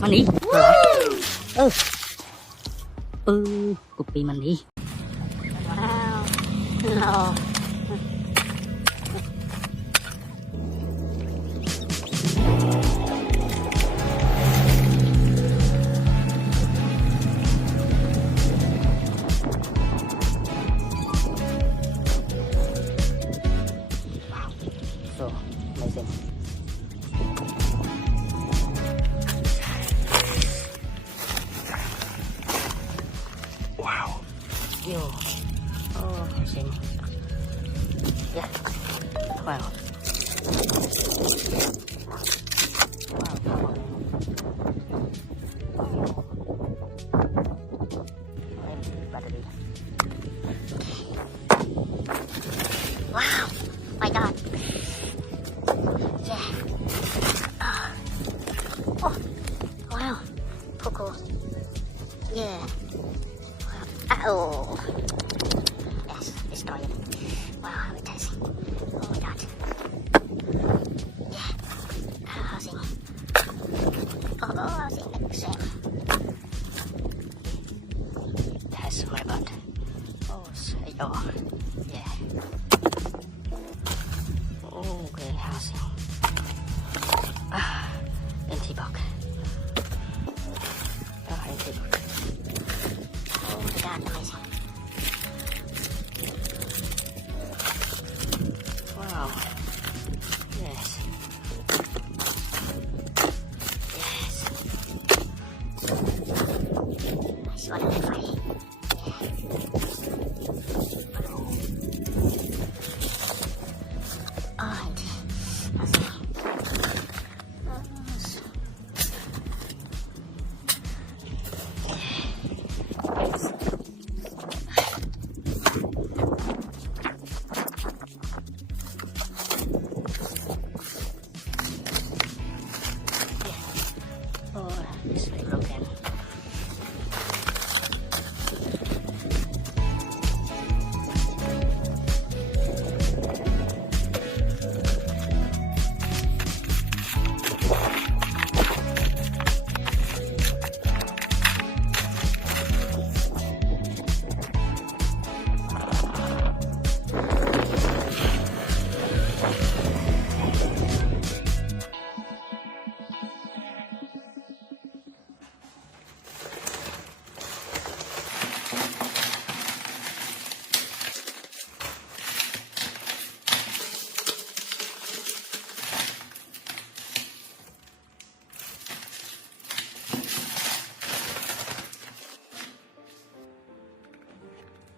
Money. Could be money. Wow. No. Wow. So amazing. Wow. Yo. Oh, amazing. Yeah. Wow. Wow, come on. Battery. Wow. My God. Yeah. Oh. Wow. Cool. Yeah. Oh, yes, destroy it. Wow, how it tastes. Oh my God. Yeah. Housing. Oh, housing. Same. That's my bad. Oh, yeah. Oh, great housing. Empty box.